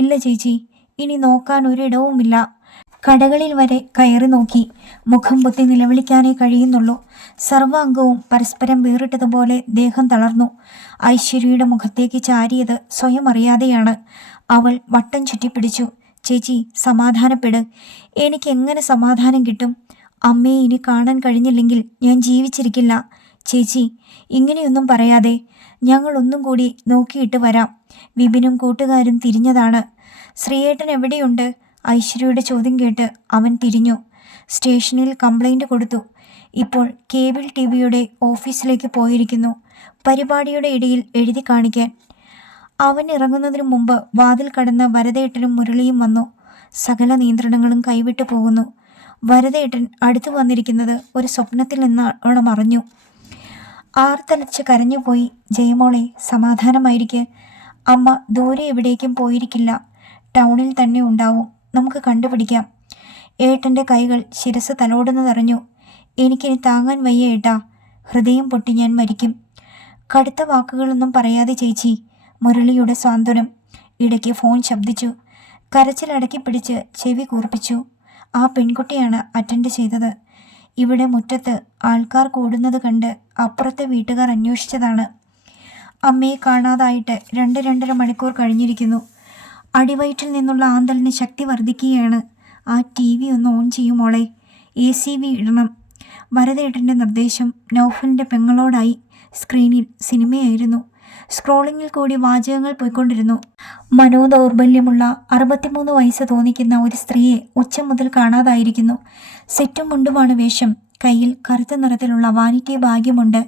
ഇല്ല ചേച്ചി, ഇനി നോക്കാൻ ഒരിടവുമില്ല. കടകളിൽ വരെ കയറി നോക്കി. മുഖം പൊത്തി നിലവിളിക്കാനേ കഴിയുന്നുള്ളൂ. സർവാംഗവും പരസ്പരം വേറിട്ടതുപോലെ ദേഹം തളർന്നു. ഐശ്വര്യയുടെ മുഖത്തേക്ക് ചാരിയത് സ്വയം അറിയാതെയാണ്. അവൾ വട്ടം ചുറ്റിപ്പിടിച്ചു. ചേച്ചി, സമാധാനപ്പെട്. എനിക്കെങ്ങനെ സമാധാനം കിട്ടും? അമ്മയെ ഇനി കാണാൻ കഴിഞ്ഞില്ലെങ്കിൽ ഞാൻ ജീവിച്ചിരിക്കില്ല. ചേച്ചി, ഇങ്ങനെയൊന്നും പറയാതെ. ഞങ്ങൾ ഒന്നും കൂടി നോക്കിയിട്ട് വരാം. വിപിനും കൂട്ടുകാരും തിരിഞ്ഞതാണ്. ശ്രീയേട്ടൻ എവിടെയുണ്ട്? ഐശ്വര്യയുടെ ചോദ്യം കേട്ട് അവൻ തിരിഞ്ഞു. സ്റ്റേഷനിൽ കംപ്ലൈൻറ്റ് കൊടുത്തു. ഇപ്പോൾ കേബിൾ ടിവിയുടെ ഓഫീസിലേക്ക് പോയിരിക്കുന്നു. പരിപാടിയുടെ ഇടയിൽ എഴുതി കാണിക്കാൻ. അവൻ ഇറങ്ങുന്നതിനു മുമ്പ് വാതിൽ കടന്ന് വരദേട്ടനും മുരളിയും വന്നു. സകല നിയന്ത്രണങ്ങളും കൈവിട്ടു പോകുന്നു. വരദേട്ടൻ അടുത്തു വന്നിരിക്കുന്നത് ഒരു സ്വപ്നത്തിൽ നിന്നോളം അറിഞ്ഞു. ആർത്തലച്ച് കരഞ്ഞുപോയി. ജയമോളെ, സമാധാനമായിരിക്കെ. അമ്മ ദൂരെ എവിടേക്കും പോയിരിക്കില്ല. ടൗണിൽ തന്നെ ഉണ്ടാവും. നമുക്ക് കണ്ടുപിടിക്കാം. ഏട്ടൻ്റെ കൈകൾ ശിരസ് തലോടുന്നതറിഞ്ഞു. എനിക്കിനി താങ്ങാൻ വയ്യ ഏട്ടാ. ഹൃദയം പൊട്ടി ഞാൻ മരിക്കും. കടുത്ത വാക്കുകളൊന്നും പറയാതെ ചേച്ചി. മുരളിയുടെ സാന്ത്വനം. ഇടയ്ക്ക് ഫോൺ ശബ്ദിച്ചു. കരച്ചിലടക്കി പിടിച്ച് ചെവി കൂർപ്പിച്ചു. ആ പെൺകുട്ടിയാണ് അറ്റൻഡ് ചെയ്തത്. ഇവിടെ മുറ്റത്ത് ആൾക്കാർ കൂടുന്നത് കണ്ട് അപ്പുറത്തെ വീട്ടുകാർ അന്വേഷിച്ചതാണ്. അമ്മയെ കാണാതായിട്ട് 2-2.5 മണിക്കൂർ കഴിഞ്ഞിരിക്കുന്നു. അടിവയറ്റിൽ നിന്നുള്ള ആന്തലിന് ശക്തി വർദ്ധിക്കുകയാണ്. ആ TV ഒന്ന് ഓൺ ചെയ്യുമോളെ. ACV ഇടണം. വരദേട്ടൻ്റെ നിർദ്ദേശം നൗഫലിൻ്റെ പെങ്ങളോടായി. സ്ക്രീനിൽ സിനിമയായിരുന്നു. സ്ക്രോളിങ്ങിൽ കൂടി വാചകങ്ങൾ പോയിക്കൊണ്ടിരുന്നു. മനോദൗർബല്യമുള്ള 63 വയസ്സ് തോന്നിക്കുന്ന ഒരു സ്ത്രീയെ ഉച്ച മുതൽ കാണാതായിരിക്കുന്നു. സെറ്റും മുണ്ടുമാണ് വേഷം. കയ്യിൽ കറുത്ത നിറത്തിലുള്ള വാനിറ്റി ഭാഗ്യമുണ്ട്.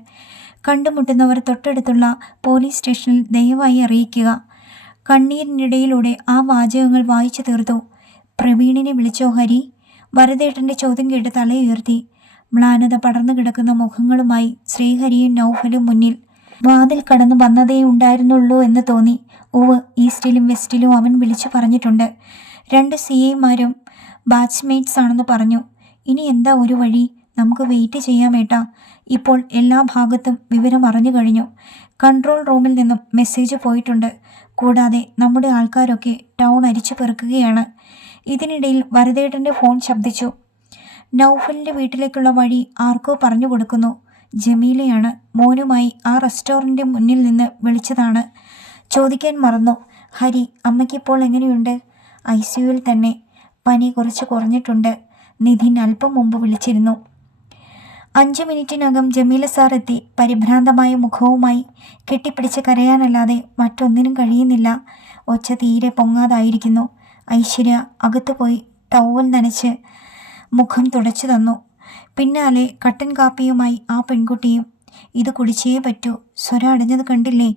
കണ്ടുമുട്ടുന്നവർ തൊട്ടടുത്തുള്ള പോലീസ് സ്റ്റേഷനിൽ ദയവായി അറിയിക്കുക. കണ്ണീരിനിടയിലൂടെ ആ വാചകങ്ങൾ വായിച്ചു തീർത്തു. പ്രവീണിനെ വിളിച്ചോ ഹരി? വരദേട്ടൻ്റെ ചോദ്യം കേട്ട് തലയുയർത്തി. മ്ലാനത പടർന്നു കിടക്കുന്ന മുഖങ്ങളുമായി ശ്രീഹരിയും നൗഫലും മുന്നിൽ. വാതിൽ കടന്നു വന്നതേ ഉണ്ടായിരുന്നുള്ളൂ എന്ന് തോന്നി. ഓവ്, ഈസ്റ്റിലും വെസ്റ്റിലും അവൻ വിളിച്ചു പറഞ്ഞിട്ടുണ്ട്. 2 CIമാരും ബാച്ച്മേറ്റ്സ് ആണെന്ന് പറഞ്ഞു. ഇനി എന്താ ഒരു വഴി? നമുക്ക് വെയിറ്റ് ചെയ്യാമേട്ടാ. ഇപ്പോൾ എല്ലാ ഭാഗത്തും വിവരം അറിഞ്ഞു കഴിഞ്ഞു. കൺട്രോൾ റൂമിൽ നിന്നും മെസ്സേജ് പോയിട്ടുണ്ട്. കൂടാതെ നമ്മുടെ ആൾക്കാരൊക്കെ ടൗൺ അരിച്ചു പെറുക്കുകയാണ്. ഇതിനിടയിൽ വരദേട്ടൻ്റെ ഫോൺ ശബ്ദിച്ചു. നൗഫലിൻ്റെ വീട്ടിലേക്കുള്ള വഴി ആർക്കോ പറഞ്ഞു കൊടുക്കുന്നു. ജമീലയാണ്. മോനുമായി ആ റെസ്റ്റോറൻറ്റ് മുന്നിൽ നിന്ന് വിളിച്ചതാണ്. ചോദിക്കാൻ മറന്നു. ഹരി, അമ്മയ്ക്കിപ്പോൾ എങ്ങനെയുണ്ട്? ICUവിൽ തന്നെ. പനി കുറച്ച് കുറഞ്ഞിട്ടുണ്ട്. നിധിൻ അല്പം മുമ്പ് വിളിച്ചിരുന്നു. 5 മിനിറ്റിനകം ജമീല സാർ എത്തി. പരിഭ്രാന്തമായ മുഖവുമായി കെട്ടിപ്പിടിച്ച് കരയാനല്ലാതെ മറ്റൊന്നിനും കഴിയുന്നില്ല. ഒച്ച തീരെ പൊങ്ങാതായിരിക്കുന്നു. ഐശ്വര്യ അകത്തു പോയി ടവൽ നനച്ച് മുഖം തുടച്ചു തന്നു. പിന്നാലെ കട്ടൻ കാപ്പിയുമായി ആ പെൺകുട്ടിയും. ഇത് കുടിച്ചേ പറ്റൂ. സ്വര അടഞ്ഞത് കണ്ടില്ലേ?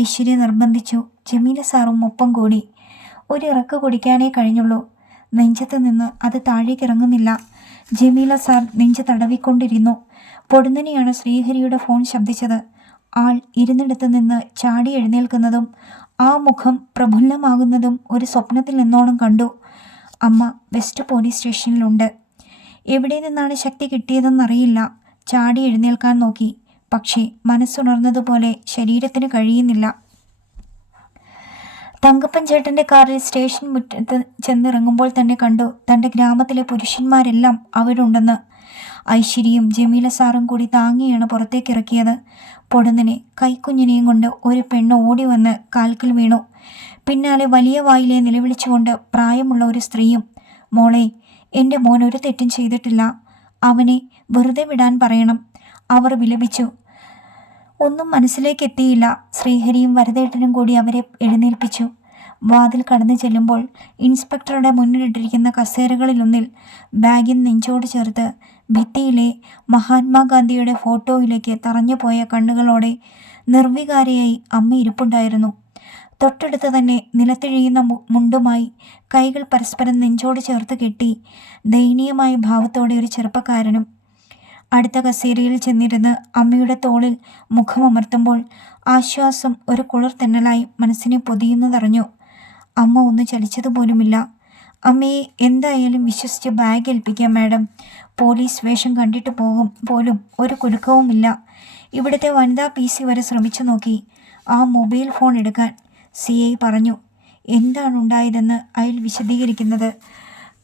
ഐശ്വര്യ നിർബന്ധിച്ചു. ജമീല സാറും ഒപ്പം കൂടി. ഒരിറക്ക് കുടിക്കാനേ കഴിഞ്ഞുള്ളൂ. നെഞ്ചത്ത് നിന്ന് അത് താഴേക്കിറങ്ങുന്നില്ല. ജമീല സാർ നെഞ്ച് തടവിക്കൊണ്ടിരുന്നു. പൊടുന്നനെയാണ് ശ്രീഹരിയുടെ ഫോൺ ശബ്ദിച്ചത്. ആൾ ഇരുന്നിടത്ത് നിന്ന് ചാടി എഴുന്നേൽക്കുന്നതും ആ മുഖം പ്രഫുല്ലമാകുന്നതും ഒരു സ്വപ്നത്തിൽ നിന്നോണം കണ്ടു. അമ്മ വെസ്റ്റ് പോലീസ് സ്റ്റേഷനിലുണ്ട്. എവിടെ നിന്നാണ് ശക്തി കിട്ടിയതെന്നറിയില്ല. ചാടി എഴുന്നേൽക്കാൻ നോക്കി. പക്ഷേ മനസ്സുണർന്നതുപോലെ ശരീരത്തിന് കഴിയുന്നില്ല. തങ്കപ്പൻ ചേട്ടൻ്റെ കാറിൽ സ്റ്റേഷൻ മുറ്റത്ത് ചെന്നിറങ്ങുമ്പോൾ തന്നെ കണ്ടു തൻ്റെ ഗ്രാമത്തിലെ പുരുഷന്മാരെല്ലാം അവിടെ ഐശ്വര്യയും ജമീല സാറും കൂടി താങ്ങിയാണ് പുറത്തേക്കിറക്കിയത്. പൊടുന്നനെ കൈക്കുഞ്ഞിനെയും കൊണ്ട് ഒരു പെണ്ണ് ഓടി വന്ന് കാൽക്കൽ വീണു. പിന്നാലെ വലിയ വായിലെ നിലവിളിച്ചുകൊണ്ട് പ്രായമുള്ള ഒരു സ്ത്രീയും. മോളെ, എൻ്റെ മോൻ ഒരു തെറ്റും ചെയ്തിട്ടില്ല. അവനെ വെറുതെ വിടാൻ പറയണം, അവർ വിലപിച്ചു. ഒന്നും മനസ്സിലേക്കെത്തിയില്ല. ശ്രീഹരിയും വരദേട്ടനും കൂടി അവരെ എഴുന്നേൽപ്പിച്ചു. വാതിൽ കടന്നു ചെല്ലുമ്പോൾ ഇൻസ്പെക്ടറുടെ മുന്നിലിട്ടിരിക്കുന്ന കസേരകളിലൊന്നിൽ ബാഗിൽ നെഞ്ചോട് ചേർത്ത് ഭിത്തിയിലെ മഹാത്മാഗാന്ധിയുടെ ഫോട്ടോയിലേക്ക് തറഞ്ഞുപോയ കണ്ണുകളോടെ നിർവികാരയായി അമ്മ ഇരിപ്പുണ്ടായിരുന്നു. തൊട്ടടുത്ത് തന്നെ നിലത്തിഴിയുന്ന മുണ്ടുമായി കൈകൾ പരസ്പരം നെഞ്ചോട് ചേർത്ത് കെട്ടി ദയനീയമായ ഭാവത്തോടെ ഒരു ചെറുപ്പക്കാരനും. അടുത്ത കസേരയിൽ ചെന്നിരുന്ന് അമ്മയുടെ തോളിൽ മുഖമമർത്തുമ്പോൾ ആശ്വാസം ഒരു കുളിർ തെന്നലായി മനസ്സിനെ പൊതിയുന്നതറിഞ്ഞു. അമ്മ ഒന്ന് ചലിച്ചതുപോലുമില്ല. അമ്മയെ എന്തായാലും വിശ്വസിച്ച് ബാഗ് ഏൽപ്പിക്കാം മാഡം. പോലീസ് വേഷം കണ്ടിട്ട് പോലും ഒരു കുലുക്കവുമില്ല. ഇവിടുത്തെ വനിതാ PC വരെ ശ്രമിച്ചു നോക്കി ആ മൊബൈൽ ഫോൺ എടുക്കാൻ. CI പറഞ്ഞു. എന്താണ് ഉണ്ടായതെന്ന് അയാൾ വിശദീകരിക്കുന്നത്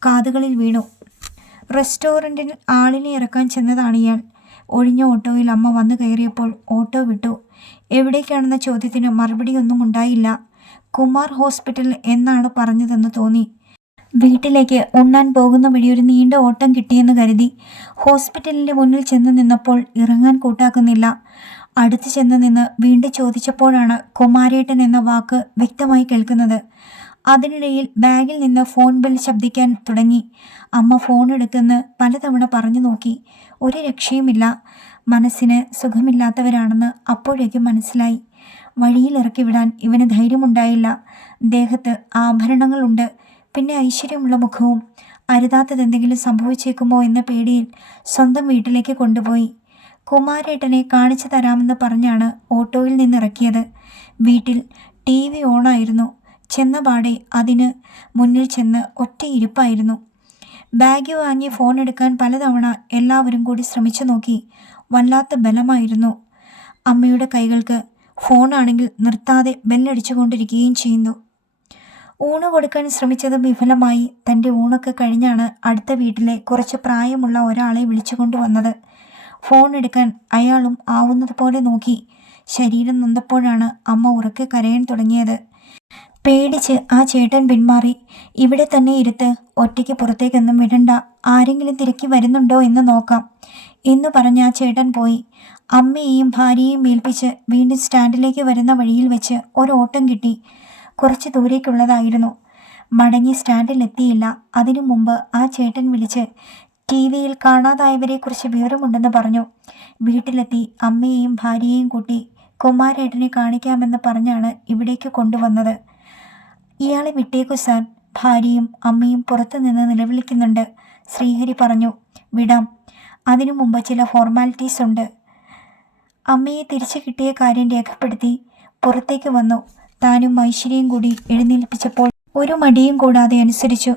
കാതുകളിൽ വീണു. റെസ്റ്റോറൻറ്റിൽ ആളിനെ ഇറക്കാൻ ചെന്നതാണ് ഇയാൾ. ഒഴിഞ്ഞ ഓട്ടോയിൽ അമ്മ വന്നു കയറിയപ്പോൾ ഓട്ടോ വിട്ടു. എവിടേക്കാണെന്ന ചോദ്യത്തിന് മറുപടിയൊന്നും ഉണ്ടായില്ല. കുമാർ ഹോസ്പിറ്റൽ എന്നാണ് പറഞ്ഞതെന്ന് തോന്നി. വീട്ടിലേക്ക് ഉണ്ണാൻ പോകുന്ന വഴി ഒരു നീണ്ട ഓട്ടം കിട്ടിയെന്ന് കരുതി. ഹോസ്പിറ്റലിൻ്റെ മുന്നിൽ ചെന്ന് നിന്നപ്പോൾ ഇറങ്ങാൻ കൂട്ടാക്കുന്നില്ല. അടുത്ത് ചെന്ന് നിന്ന് വീണ്ടും ചോദിച്ചപ്പോഴാണ് കുമാരേട്ടൻ എന്ന വാക്ക് വ്യക്തമായി കേൾക്കുന്നത്. അതിനിടയിൽ ബാഗിൽ നിന്ന് ഫോൺ ബെൽ ശബ്ദിക്കാൻ തുടങ്ങി. അമ്മ ഫോൺ എടുത്തെന്ന് പലതവണ പറഞ്ഞു നോക്കി. ഒരു രക്ഷയുമില്ല. മനസ്സിന് സുഖമില്ലാത്തവരാണെന്ന് അപ്പോഴേക്കും മനസ്സിലായി. വഴിയിൽ ഇറക്കി വിടാൻ ഇവന് ധൈര്യമുണ്ടായില്ല. ദേഹത്ത് ആഭരണങ്ങളുണ്ട്, പിന്നെ ഐശ്വര്യമുള്ള മുഖവും. അരുതാത്തതെന്തെങ്കിലും സംഭവിച്ചേക്കുമോ എന്ന പേടിയിൽ സ്വന്തം വീട്ടിലേക്ക് കൊണ്ടുപോയി. കുമാരേട്ടനെ കാണിച്ചു തരാമെന്ന് പറഞ്ഞാണ് ഓട്ടോയിൽ നിന്നിറക്കിയത്. വീട്ടിൽ TV ഓണായിരുന്നു. ചെന്നപാടെ അതിന് മുന്നിൽ ചെന്ന് ഒറ്റ ഇരിപ്പായിരുന്നു. ബാഗ് വാങ്ങി ഫോൺ എടുക്കാൻ പലതവണ എല്ലാവരും കൂടി ശ്രമിച്ചു നോക്കി. വല്ലാത്ത ബലമായിരുന്നു അമ്മയുടെ കൈകൾക്ക്. ഫോണാണെങ്കിൽ നിർത്താതെ ബെല്ലടിച്ചുകൊണ്ടിരിക്കുകയും ചെയ്യുന്നു. ഊണ് കൊടുക്കാൻ ശ്രമിച്ചത് വിഫലമായി. തൻ്റെ ഊണൊക്കെ കഴിഞ്ഞാണ് അടുത്ത വീട്ടിലെ കുറച്ച് പ്രായമുള്ള ഒരാളെ വിളിച്ചുകൊണ്ടുവന്നത്. ഫോൺ എടുക്കാൻ അയാളും ആവുന്നതുപോലെ നോക്കി. ശരീരം നൊന്തപ്പോഴാണ് അമ്മ ഉറക്കെ കരയാൻ തുടങ്ങിയത്. പേടിച്ച് ആ ചേട്ടൻ പിന്മാറി. ഇവിടെ തന്നെ ഇരുത്ത്, ഒറ്റയ്ക്ക് പുറത്തേക്കൊന്നും വിടണ്ട, ആരെങ്കിലും തിരക്കി വരുന്നുണ്ടോ എന്ന് നോക്കാം എന്ന് പറഞ്ഞ് ആ ചേട്ടൻ പോയി. അമ്മയെയും ഭാര്യയെയും ഏൽപ്പിച്ച് വീണ്ടും സ്റ്റാൻഡിലേക്ക് വരുന്ന വഴിയിൽ വെച്ച് ഒരോട്ടം കിട്ടി. കുറച്ച് ദൂരേക്കുള്ളതായിരുന്നു. മടങ്ങി സ്റ്റാൻഡിലെത്തിയില്ല. അതിനു മുമ്പ് ആ ചേട്ടൻ വിളിച്ച് TV-യിൽ കാണാതായവരെക്കുറിച്ച് വിവരമുണ്ടെന്ന് പറഞ്ഞു. വീട്ടിലെത്തി അമ്മയെയും ഭാര്യയെയും കൂട്ടി കുമാരേട്ടനെ കാണിക്കാമെന്ന് പറഞ്ഞാണ് ഇവിടേക്ക് കൊണ്ടുവന്നത്. ഇയാളെ വിട്ടേക്കു സാർ, ഭാര്യയും അമ്മയും പുറത്തു നിന്ന് നിലവിളിക്കുന്നുണ്ട്. ശ്രീഹരി പറഞ്ഞു. വിടാം, അതിനു മുമ്പ് ചില ഫോർമാലിറ്റീസ് ഉണ്ട്. അമ്മയെ തിരിച്ചു കിട്ടിയ കാര്യം രേഖപ്പെടുത്തി പുറത്തേക്ക് വന്നു. താനും ഐശ്വര്യയും കൂടി എഴുന്നേൽപ്പിച്ചപ്പോൾ ഒരു മടിയും കൂടാതെ അനുസരിച്ചു.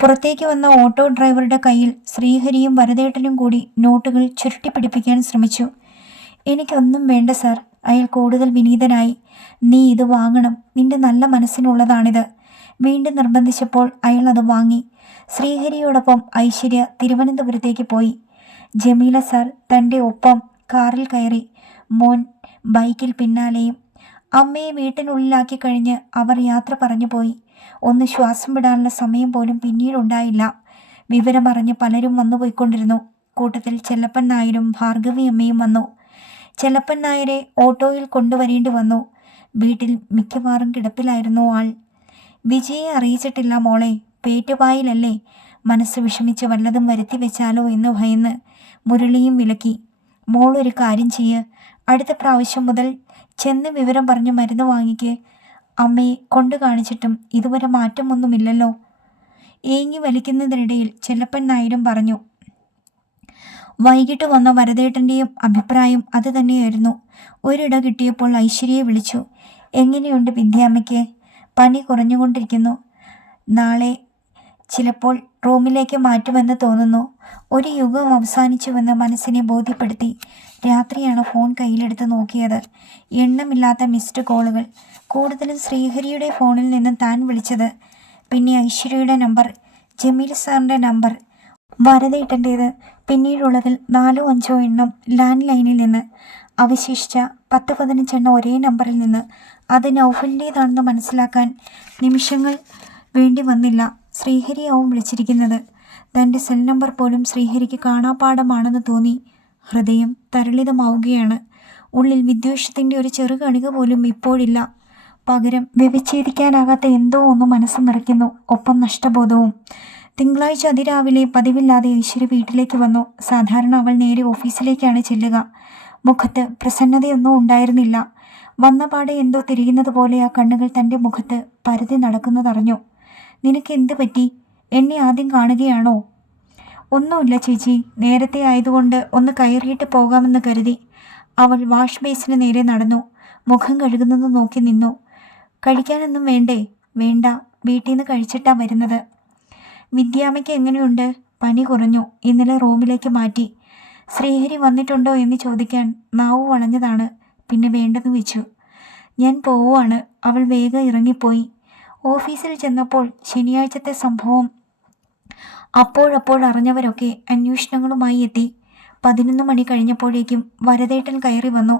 പുറത്തേക്ക് വന്ന ഓട്ടോ ഡ്രൈവറുടെ കയ്യിൽ ശ്രീഹരിയും വരദേട്ടനും കൂടി നോട്ടുകൾ ചുരുട്ടിപ്പിടിപ്പിക്കാൻ ശ്രമിച്ചു. എനിക്കൊന്നും വേണ്ട സാർ, അയാൾ കൂടുതൽ വിനീതനായി. നീ ഇത് വാങ്ങണം, നിന്റെ നല്ല മനസ്സിനുള്ളതാണിത്. വീണ്ടും നിർബന്ധിച്ചപ്പോൾ അയാൾ അത് വാങ്ങി. ശ്രീഹരിയോടൊപ്പം ഐശ്വര്യ തിരുവനന്തപുരത്തേക്ക് പോയി. ജമീല സാർ തൻ്റെ ഒപ്പം കാറിൽ കയറി. മോൻ ബൈക്കിൽ പിന്നാലെയും. അമ്മയെ വീട്ടിനുള്ളിലാക്കി കഴിഞ്ഞ് അവർ യാത്ര പറഞ്ഞു പോയി. ഒന്ന് ശ്വാസം വിടാനുള്ള സമയം പോലും പിന്നീടുണ്ടായില്ല. വിവരമറിഞ്ഞ് പലരും വന്നുപോയിക്കൊണ്ടിരുന്നു. കൂട്ടത്തിൽ ചെല്ലപ്പൻ നായരും ഭാർഗവി അമ്മയും വന്നു. ചെല്ലപ്പൻ നായരെ ഓട്ടോയിൽ കൊണ്ടുവരേണ്ടി വന്നു. വീട്ടിൽ മിക്കവാറും കിടപ്പിലായിരുന്നു ആൾ. വിജയെ അറിയിച്ചിട്ടില്ല മോളെ, പേറ്റുപായിലല്ലേ. മനസ്സ് വിഷമിച്ച് വല്ലതും വരുത്തി വെച്ചാലോ എന്ന് ഭയന്ന് മുരളിയും വിലക്കി. മോളൊരു കാര്യം ചെയ്യ്, അടുത്ത പ്രാവശ്യം മുതൽ ചെന്ന് വിവരം പറഞ്ഞ് മരുന്ന് വാങ്ങിക്ക്. അമ്മയെ കൊണ്ടു കാണിച്ചിട്ടും ഇതുവരെ മാറ്റമൊന്നുമില്ലല്ലോ. ഏങ്ങി വലിക്കുന്നതിനിടയിൽ ചെല്ലപ്പൻ നായരും പറഞ്ഞു. വൈകിട്ട് വന്ന വരദേട്ടൻ്റെയും അഭിപ്രായം അത് തന്നെയായിരുന്നു. ഒരിട കിട്ടിയപ്പോൾ ഐശ്വര്യയെ വിളിച്ചു. എങ്ങനെയുണ്ട് വിദ്യാമ്മയ്ക്ക്? പനി കുറഞ്ഞുകൊണ്ടിരിക്കുന്നു. നാളെ ചിലപ്പോൾ റൂമിലേക്ക് മാറ്റുമെന്ന് തോന്നുന്നു. ഒരു യുഗം അവസാനിച്ചുവെന്ന് മനസ്സിനെ ബോധ്യപ്പെടുത്തി. രാത്രിയാണ് ഫോൺ കയ്യിലെടുത്ത് നോക്കിയത്. എണ്ണമില്ലാത്ത മിസ്ഡ് കോളുകൾ. കൂടുതലും ശ്രീഹരിയുടെ ഫോണിൽ നിന്ന് താൻ വിളിച്ചത്. പിന്നെ ഐശ്വര്യയുടെ നമ്പർ, ജമീൽ സാറിൻ്റെ നമ്പർ, വരദേട്ടൻ്റേത്. പിന്നീടുള്ളതിൽ 4-5 എണ്ണം ലാൻഡ് ലൈനിൽ നിന്ന്. അവശേഷിച്ച 10-15 ഒരേ നമ്പറിൽ നിന്ന്. അത് നൗഫലിൻ്റേതാണെന്ന് മനസ്സിലാക്കാൻ നിമിഷങ്ങൾ വേണ്ടി വന്നില്ല. ശ്രീഹരിയാവും വിളിച്ചിരിക്കുന്നത്. തൻ്റെ സെൽ നമ്പർ പോലും ശ്രീഹരിക്ക് കാണാപ്പാടമാണെന്ന് തോന്നി. ഹൃദയം തരളിതമാവുകയാണ്. ഉള്ളിൽ വിദ്വേഷത്തിൻ്റെ ഒരു ചെറുകണിക പോലും ഇപ്പോഴില്ല. പകരം വ്യവച്ഛേദിക്കാനാകാത്ത എന്തോ ഒന്ന് മനസ്സ് നിറയ്ക്കുന്നു. ഒപ്പം നഷ്ടബോധവും. തിങ്കളാഴ്ച അതിരാവിലെ പതിവില്ലാതെ ഐശ്വര്യ വീട്ടിലേക്ക് വന്നു. സാധാരണ അവൾ നേരെ ഓഫീസിലേക്കാണ് ചെല്ലുക. മുഖത്ത് പ്രസന്നതയൊന്നും ഉണ്ടായിരുന്നില്ല. വന്നപാടെ എന്തോ തിരിയുന്നത് പോലെ ആ കണ്ണുകൾ തൻ്റെ മുഖത്ത് പരതി നടക്കുന്നതറിഞ്ഞു. നിനക്ക് എന്ത് പറ്റി? എന്നെ ആദ്യം കാണുകയാണോ? ഒന്നുമില്ല ചേച്ചി, നേരത്തെ ആയതുകൊണ്ട് ഒന്ന് കയറിയിട്ട് പോകാമെന്ന് കരുതി. അവൾ വാഷ് ബേസിന് നേരെ നടന്നു. മുഖം കഴുകുന്നത് നോക്കി നിന്നു. കഴിക്കാനൊന്നും വേണ്ടേ? വേണ്ട, വീട്ടിൽ നിന്ന് കഴിച്ചിട്ടാ വരുന്നത്. വിദ്യാമ്മയ്ക്ക് എങ്ങനെയുണ്ട്? പനി കുറഞ്ഞു. ഇന്നലെ റൂമിലേക്ക് മാറ്റി. ശ്രീഹരി വന്നിട്ടുണ്ടോ എന്ന് ചോദിക്കാൻ നാവ് വളഞ്ഞതാണ്. പിന്നെ വേണ്ടെന്ന് വെച്ചു. ഞാൻ പോവുകയാണ്. അവൾ വേഗം ഇറങ്ങിപ്പോയി. ഓഫീസിൽ ചെന്നപ്പോൾ ശനിയാഴ്ചത്തെ സംഭവം അപ്പോഴപ്പോൾ അറിഞ്ഞവരൊക്കെ അന്വേഷണങ്ങളുമായി എത്തി. 11 മണി കഴിഞ്ഞപ്പോഴേക്കും വരദേട്ടൻ കയറി വന്നു.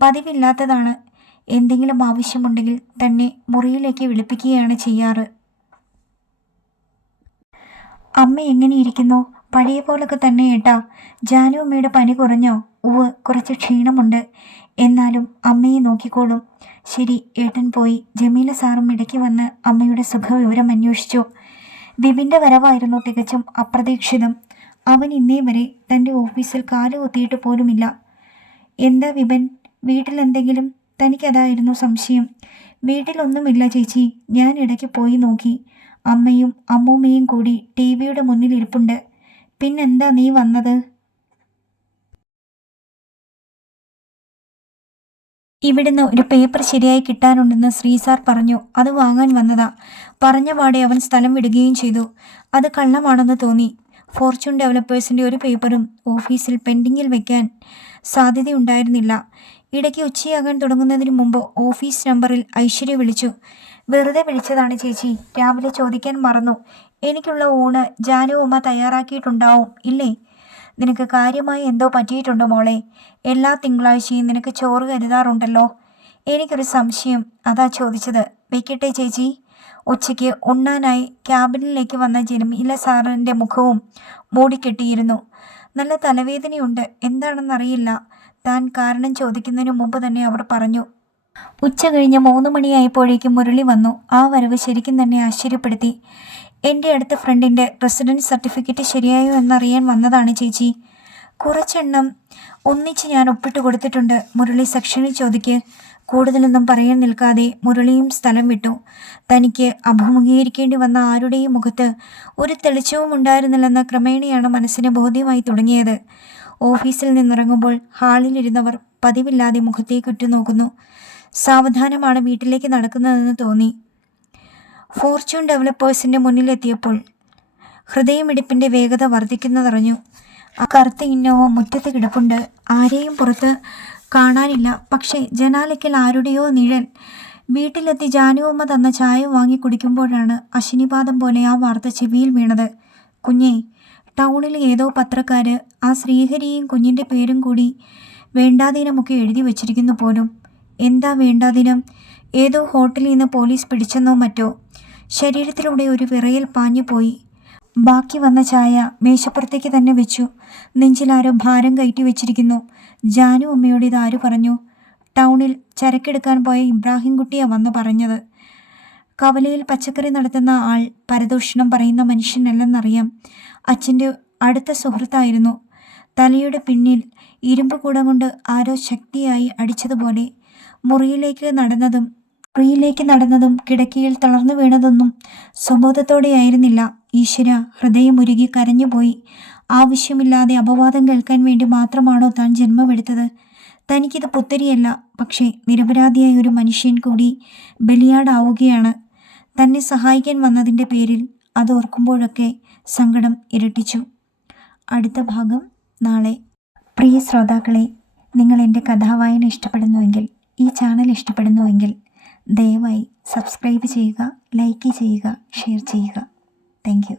പതിവില്ലാത്തതാണ്. എന്തെങ്കിലും ആവശ്യമുണ്ടെങ്കിൽ തന്നെ മുറിയിലേക്ക് വിളിപ്പിക്കുകയാണ് ചെയ്യാറ്. അമ്മ എങ്ങനെയിരിക്കുന്നു? പഴയ പോലൊക്കെ തന്നെ ഏട്ടാ. ജാനു അമ്മയുടെ പനി കുറഞ്ഞോ? ഉവ്, കുറച്ച് ക്ഷീണമുണ്ട്. എന്നാലും അമ്മയെ നോക്കിക്കോളും. ശരി, ഏട്ടൻ പോയി. ജമീല സാറും ഇടയ്ക്ക് വന്ന് അമ്മയുടെ സുഖവിവരം അന്വേഷിച്ചു. വിപിൻ്റെ വരവായിരുന്നു തികച്ചും അപ്രതീക്ഷിതം. അവൻ ഇന്നേ വരെ തൻ്റെ ഓഫീസിൽ കാലുകുത്തിയിട്ട് പോലുമില്ല. എന്താ വിപൻ, വീട്ടിലെന്തെങ്കിലും? തനിക്കതായിരുന്നു സംശയം. വീട്ടിലൊന്നുമില്ല ചേച്ചി. ഞാൻ ഇടയ്ക്ക് പോയി നോക്കി. അമ്മയും അമ്മൂമ്മയും കൂടി ടിവിയുടെ മുന്നിൽ ഇരിപ്പുണ്ട്. പിന്നെന്താ നീ വന്നത്? ഇവിടുന്ന് ഒരു പേപ്പർ ശരിയായി കിട്ടാനുണ്ടെന്ന് ശ്രീസാർ പറഞ്ഞു. അത് വാങ്ങാൻ വന്നതാ. പറഞ്ഞ പാടെ അവൻ സ്ഥലം വിടുകയും ചെയ്തു. അത് കള്ളമാണെന്ന് തോന്നി. ഫോർച്യൂൺ ഡെവലപ്പേഴ്സിൻ്റെ ഒരു പേപ്പറും ഓഫീസിൽ പെൻഡിങ്ങിൽ വയ്ക്കാൻ സാധ്യതയുണ്ടായിരുന്നില്ല. ഇടയ്ക്ക് ഉച്ചയാകാൻ തുടങ്ങുന്നതിന് മുമ്പ് ഓഫീസ് നമ്പറിൽ ഐശ്വര്യ വിളിച്ചു. വെറുതെ വിളിച്ചതാണ് ചേച്ചി. രാവിലെ ചോദിക്കാൻ മറന്നു. എനിക്കുള്ള ഊണ് ജാനു അമ്മ തയ്യാറാക്കിയിട്ടുണ്ടാവും ഇല്ലേ? നിനക്ക് കാര്യമായി എന്തോ പറ്റിയിട്ടുണ്ടോ മോളെ? എല്ലാ തിങ്കളാഴ്ചയും നിനക്ക് ചോറ് കരുതാറുണ്ടല്ലോ. എനിക്കൊരു സംശയം, അതാ ചോദിച്ചത്. വെക്കട്ടെ ചേച്ചി? ഉച്ചയ്ക്ക് ഉണ്ണാനായി ക്യാബിനിലേക്ക് വന്ന ജമീല സാറിൻ്റെ മുഖവും മൂടിക്കെട്ടിയിരുന്നു. നല്ല തലവേദനയുണ്ട്. എന്താണെന്നറിയില്ല. താൻ കാരണം ചോദിക്കുന്നതിന് മുമ്പ് തന്നെ അവർ പറഞ്ഞു. ഉച്ച കഴിഞ്ഞ് 3 മണിയായപ്പോഴേക്കും മുരളി വന്നു. ആ വരവ് ശരിക്കും തന്നെ ആശ്ചര്യപ്പെടുത്തി. എൻ്റെ അടുത്ത ഫ്രണ്ടിൻ്റെ റെസിഡൻസ് സർട്ടിഫിക്കറ്റ് ശരിയായോ എന്നറിയാൻ വന്നതാണ് ചേച്ചി. കുറച്ചെണ്ണം ഒന്നിച്ച് ഞാൻ ഒപ്പിട്ട് കൊടുത്തിട്ടുണ്ട്. മുരളി സെക്ഷനിൽ ചോദിക്ക്. കൂടുതലൊന്നും പറയാൻ നിൽക്കാതെ മുരളിയും സ്ഥലം വിട്ടു. തനിക്ക് അഭിമുഖീകരിക്കേണ്ടി വന്ന ആരുടെയും മുഖത്ത് ഒരു തെളിച്ചവും ഉണ്ടായിരുന്നില്ലെന്ന് ക്രമേണയാണ് മനസ്സിന് ബോധ്യമായി തുടങ്ങിയത്. ഓഫീസിൽ നിന്നിറങ്ങുമ്പോൾ ഹാളിലിരുന്നവർ പതിവില്ലാതെ മുഖത്തേക്ക് ഉറ്റുനോക്കുന്നു. സാവധാനമാണ് വീട്ടിലേക്ക് നടക്കുന്നതെന്ന് തോന്നി. ഫോർച്യൂൺ ഡെവലപ്പേഴ്സിൻ്റെ മുന്നിലെത്തിയപ്പോൾ ഹൃദയമിടിപ്പിൻ്റെ വേഗത വർദ്ധിക്കുന്നതറിഞ്ഞു. ആ കറുത്ത ഇന്നോവ മുറ്റത്ത് കിടപ്പുണ്ട്. ആരെയും പുറത്ത് കാണാനില്ല. പക്ഷേ ജനാലയ്ക്കൽ ആരുടെയോ നിഴൽ. വീട്ടിലെത്തി ജാനുവമ്മ തന്ന ചായ വാങ്ങി കുടിക്കുമ്പോഴാണ് അശനിപാതം പോലെ ആ വാർത്ത ചെവിയിൽ വീണത്. കുഞ്ഞേ, ടൗണിൽ ഏതോ പത്രക്കാർ ആ ശ്രീഹരിയും കുഞ്ഞിൻ്റെ പേരും കൂടി വേണ്ടാതീനമൊക്കെ എഴുതി വച്ചിരിക്കുന്നു പോലും. എന്താ വേണ്ടാതീനം? ഏതോ ഹോട്ടലിൽ നിന്ന് പോലീസ് പിടിച്ചെന്നോ മറ്റോ. ശരീരത്തിലൂടെ ഒരു വിറയൽ പാഞ്ഞു പോയി. ബാക്കി വന്ന ചായ മേശപ്പുറത്തേക്ക് തന്നെ വെച്ചു. നെഞ്ചിലാരോ ഭാരം കയറ്റി വെച്ചിരിക്കുന്നു. ജാനു അമ്മയോട് ഇതാര് പറഞ്ഞു? ടൗണിൽ ചരക്കെടുക്കാൻ പോയ ഇബ്രാഹിംകുട്ടിയാ വന്ന് പറഞ്ഞത്. കവലയിൽ പച്ചക്കറി നടത്തുന്ന ആൾ പരദൂഷണം പറയുന്ന മനുഷ്യനല്ലെന്നറിയാം. അച്ഛൻ്റെ അടുത്ത സുഹൃത്തായിരുന്നു. തലയുടെ പിന്നിൽ ഇരുമ്പ് കൂട കൊണ്ട് ആരോ ശക്തിയായി അടിച്ചതുപോലെ. മുറിയിലേക്ക് നടന്നതും കിടക്കയിൽ തളർന്നു വീണതൊന്നും സ്വബോധത്തോടെയായിരുന്നില്ല. ഈശ്വര, ഹൃദയമുരുകി കരഞ്ഞുപോയി. ആവശ്യമില്ലാതെ അപവാദം കേൾക്കാൻ വേണ്ടി മാത്രമാണോ താൻ ജന്മമെടുത്തത്? തനിക്കിത് പുത്തരിയല്ല. പക്ഷേ നിരപരാധിയായ ഒരു മനുഷ്യൻ കൂടി ബലിയാടാവുകയാണ്. തന്നെ സഹായിക്കാൻ വന്നതിൻ്റെ പേരിൽ. അതോർക്കുമ്പോഴൊക്കെ സങ്കടം ഇരട്ടിച്ചു. അടുത്ത ഭാഗം നാളെ. പ്രിയ ശ്രോതാക്കളെ, നിങ്ങൾ എൻ്റെ കഥാവായന ഇഷ്ടപ്പെടുന്നുവെങ്കിൽ, ഈ ചാനൽ ഇഷ്ടപ്പെടുന്നുവെങ്കിൽ ദയവായി സബ്സ്ക്രൈബ് ചെയ്യുക, ലൈക്ക് ചെയ്യുക, ഷെയർ ചെയ്യുക. Thank you.